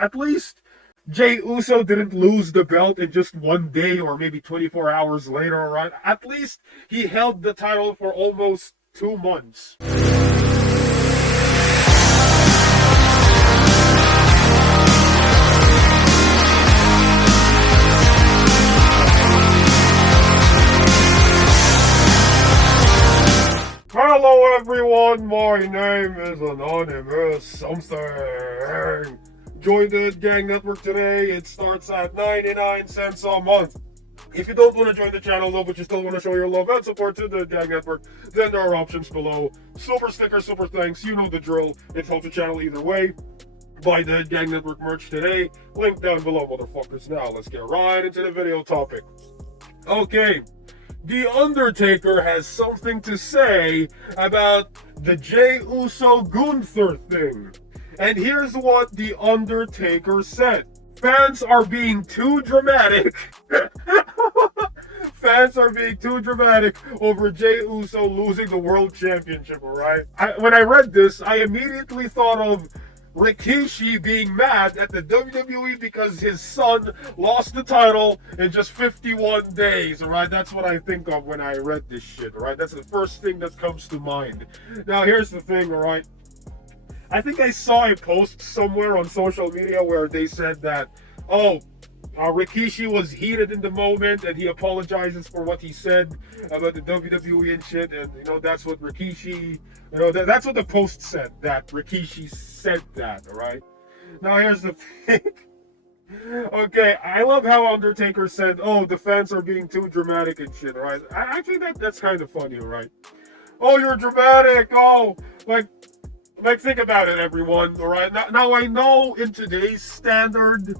At least Jey Uso didn't lose the belt in just one day or maybe 24 hours later, right? At least he held the title for almost 2 months. Hello everyone, my name is Anonymous something. Join the Gang Network today. It starts at 99 cents a month. If you don't want to join the channel though, but you still want to show your love and support to the Gang Network, then there are options below. Super sticker, super thanks, you know the drill. It helps the channel either way. Buy the Gang Network merch today. Link down below, motherfuckers. Now let's get right into the video topic. Okay. The Undertaker has something to say about the Jey Uso Gunther thing. And here's what The Undertaker said. Fans are being too dramatic. Fans are being too dramatic over Jey Uso losing the World Championship, alright? When I read this, I immediately thought of Rikishi being mad at the WWE because his son lost the title in just 51 days, alright? That's what I think of when I read this shit, alright? That's the first thing that comes to mind. Now, here's the thing, alright? I think I saw a post somewhere on social media where they said that, Rikishi was heated in the moment and he apologizes for what he said about the WWE and shit, and that's what Rikishi, that's what the post said, that Rikishi said that, alright? Now here's the thing. Okay, I love how Undertaker said, the fans are being too dramatic and shit, alright? Actually, that's kind of funny, alright? Oh, you're dramatic, like think about it, everyone, alright? Now I know in today's standard,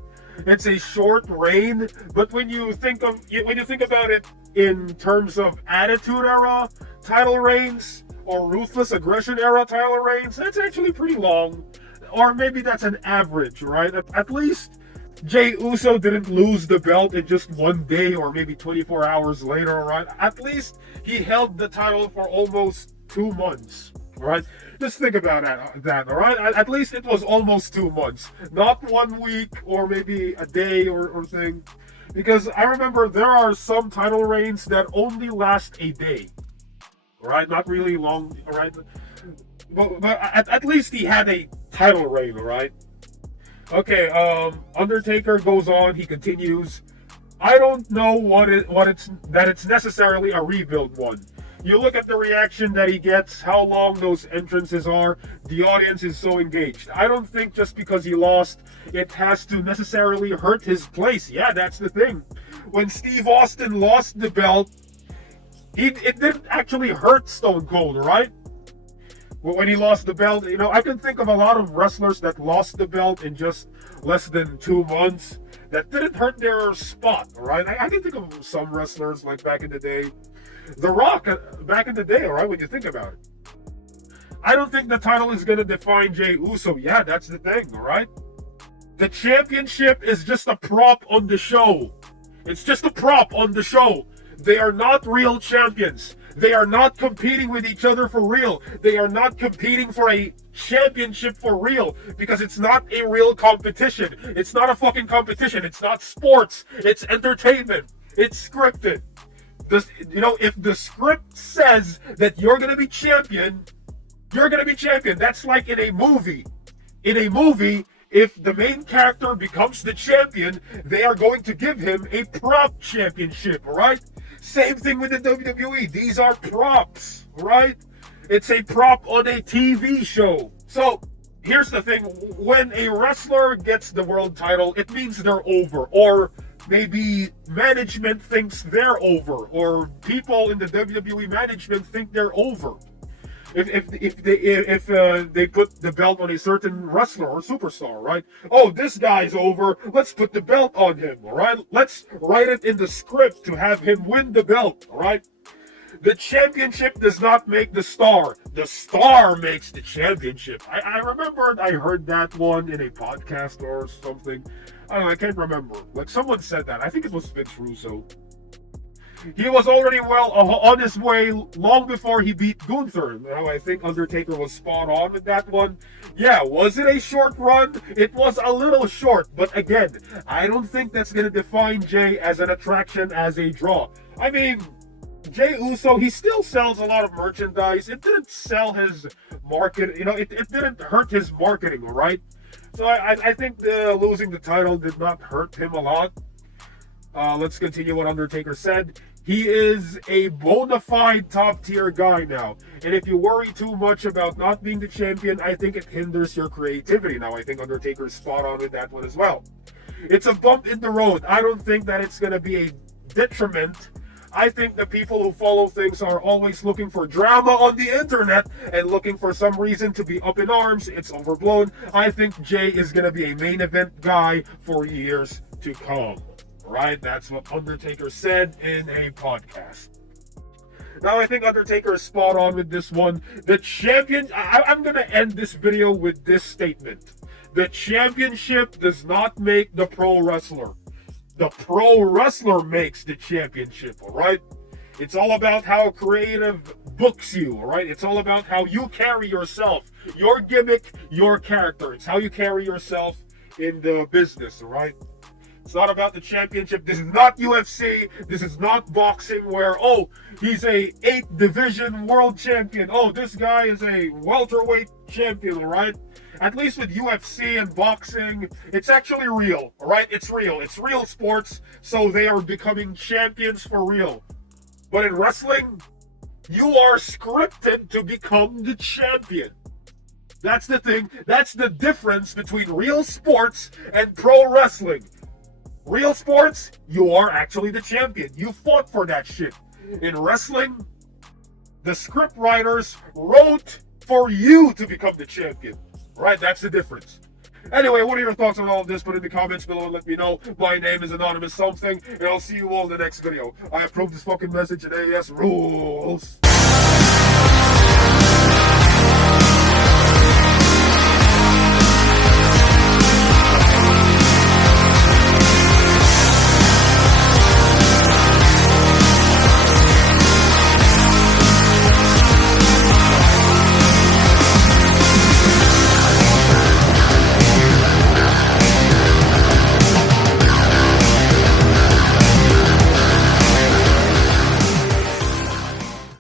it's a short reign, but when you think about it in terms of Attitude Era title reigns or Ruthless Aggression Era title reigns, that's actually pretty long. Or maybe that's an average, right? At least Jey Uso didn't lose the belt in just one day or maybe 24 hours later, right? At least he held the title for almost 2 months. Alright, just think about that, alright? At least it was almost 2 months, not 1 week or maybe a day or thing. Because I remember there are some title reigns that only last a day, alright? Not really long, alright? But at least he had a title reign, alright? Okay, Undertaker goes on, he continues. I don't know that it's necessarily a rebuild one. You look at the reaction that he gets, how long those entrances are, the audience is so engaged. I don't think just because he lost, it has to necessarily hurt his place. Yeah, that's the thing. When Steve Austin lost the belt, it didn't actually hurt Stone Cold, right? When he lost the belt, I can think of a lot of wrestlers that lost the belt in just less than 2 months. That didn't hurt their spot, right? I can think of some wrestlers like back in the day. The Rock, back in the day, all right, when you think about it. I don't think the title is going to define Jey Uso. Yeah, that's the thing, all right? The championship is just a prop on the show. It's just a prop on the show. They are not real champions. They are not competing with each other for real. They are not competing for a championship for real because it's not a real competition. It's not a fucking competition. It's not sports. It's entertainment. It's scripted. If the script says that you're going to be champion, you're going to be champion. That's like in a movie. In a movie, if the main character becomes the champion, they are going to give him a prop championship, right? Same thing with the WWE. These are props, right? It's a prop on a TV show. So, here's the thing. When a wrestler gets the world title, it means they're over. Or maybe management thinks they're over, or people in the WWE management think they're over. If they put the belt on a certain wrestler or superstar, right? Oh, this guy's over. Let's put the belt on him, all right? Let's write it in the script to have him win the belt, all right? The championship does not make the star. The star makes the championship. I remember I heard that one in a podcast or something. I can't remember. Like someone said that. I think it was Vince Russo. He was already well on his way long before he beat Gunther. Now, I think Undertaker was spot on with that one. Yeah, was it a short run? It was a little short, but again, I don't think that's going to define Jay as an attraction, as a draw. I mean, Jay Uso, he still sells a lot of merchandise. It didn't sell his market, it didn't hurt his marketing, right? So I think losing the title did not hurt him a lot. Let's continue what Undertaker said. He is a bona fide top tier guy now. And if you worry too much about not being the champion, I think it hinders your creativity. Now, I think Undertaker's spot on with that one as well. It's a bump in the road. I don't think that it's going to be a detriment. I think the people who follow things are always looking for drama on the internet and looking for some reason to be up in arms. It's overblown. I think Jay is going to be a main event guy for years to come. Right? That's what Undertaker said in a podcast. Now, I think Undertaker is spot on with this one. The champion... I'm going to end this video with this statement. The championship does not make the pro wrestler. The pro wrestler makes the championship, all right? It's all about how creative books you, all right? It's all about how you carry yourself, your gimmick, your character. It's how you carry yourself in the business, all right? It's not about the championship. This is not UFC. This is not boxing where, oh, he's a 8th division world champion. Oh, this guy is a welterweight champion, all right? At least with UFC and boxing, it's actually real, all right? It's real. It's real sports, so they are becoming champions for real. But in wrestling, you are scripted to become the champion. That's the thing. That's the difference between real sports and pro wrestling. Real sports, you are actually the champion. You fought for that shit. In wrestling, the script writers wrote for you to become the champion. Right? That's the difference. Anyway, what are your thoughts on all of this? Put in the comments below and let me know. My name is Anonymous Something, and I'll see you all in the next video. I approve this fucking message, and AS rules.